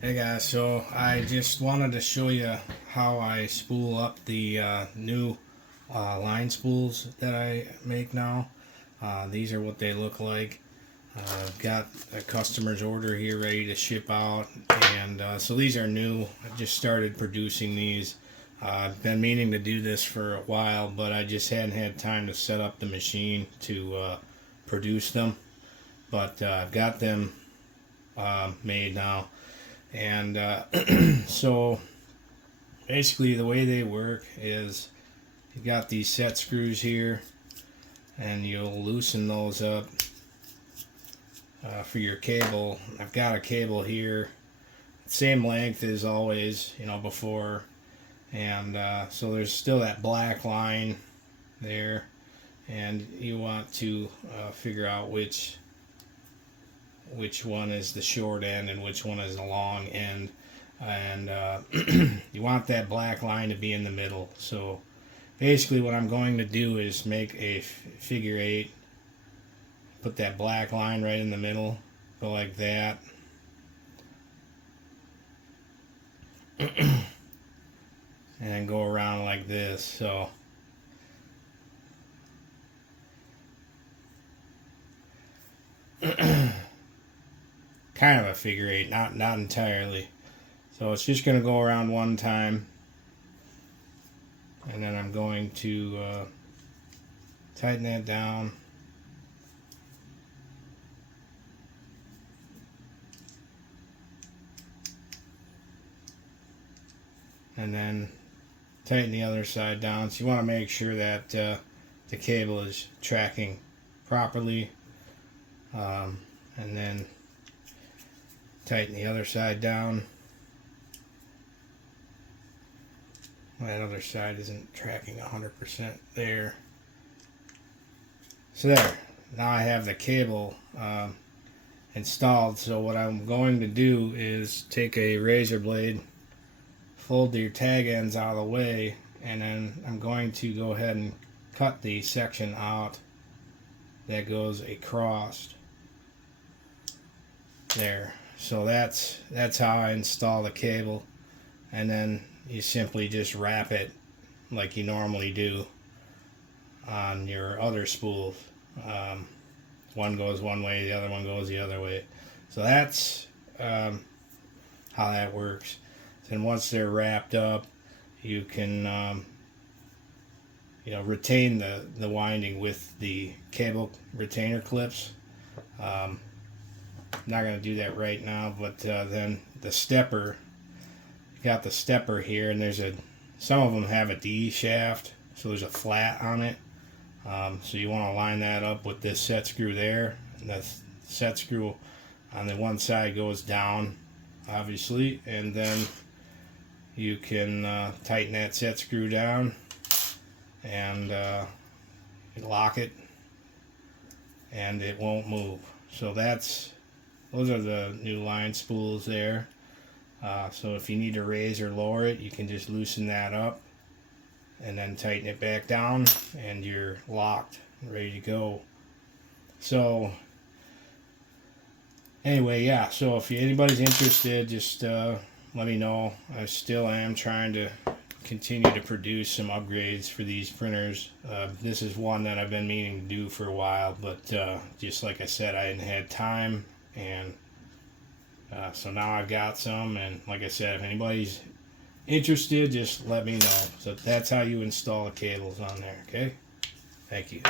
Hey guys, so I just wanted to show you how I spool up the new line spools that I make now. These are what they look like. I've got a customer's order here ready to ship out, and so these are new. I just started producing these. I've been meaning to do this for a while, but I just hadn't had time to set up the machine to produce them. But I've got them made now. And so basically the way they work is you got these set screws here, and you'll loosen those up for your cable. I've got a cable here, same length as always, before, and so there's still that black line there, and you want to figure out which one is the short end and which one is the long end, and you want that black line to be in the middle. So basically what I'm going to do is make a figure 8, put that black line right in the middle, go like that, and then go around like this. So kind of a figure 8, not entirely. So it's just going to go around one time, and then I'm going to tighten that down, and then tighten the other side down. So you want to make sure that the cable is tracking properly, and then tighten the other side down. That other side isn't tracking 100% there. So there, now I have the cable installed. So what I'm going to do is take a razor blade, fold your tag ends out of the way, and then I'm going to go ahead and cut the section out that goes across there. So that's how I install the cable, and then you simply just wrap it like you normally do on your other spools. One goes one way, the other one goes the other way. So that's how that works. And once they're wrapped up, you can retain the winding with the cable retainer clips. I'm not going to do that right now, but then the stepper, you got the stepper here, and some of them have a D shaft, so there's a flat on it. So you want to line that up with this set screw there, and the set screw on the one side goes down, obviously, and then you can tighten that set screw down and lock it, and it won't move. So those are the new line spools there. So if you need to raise or lower it, you can just loosen that up and then tighten it back down, and you're locked, ready to go. So anyway, yeah, so if anybody's interested, just let me know. I still am trying to continue to produce some upgrades for these printers. This is one that I've been meaning to do for a while, but just like I said, I hadn't had time, and so now I've got some, and like I said, if anybody's interested, just let me know. So that's how you install the cables on there, okay? Thank you.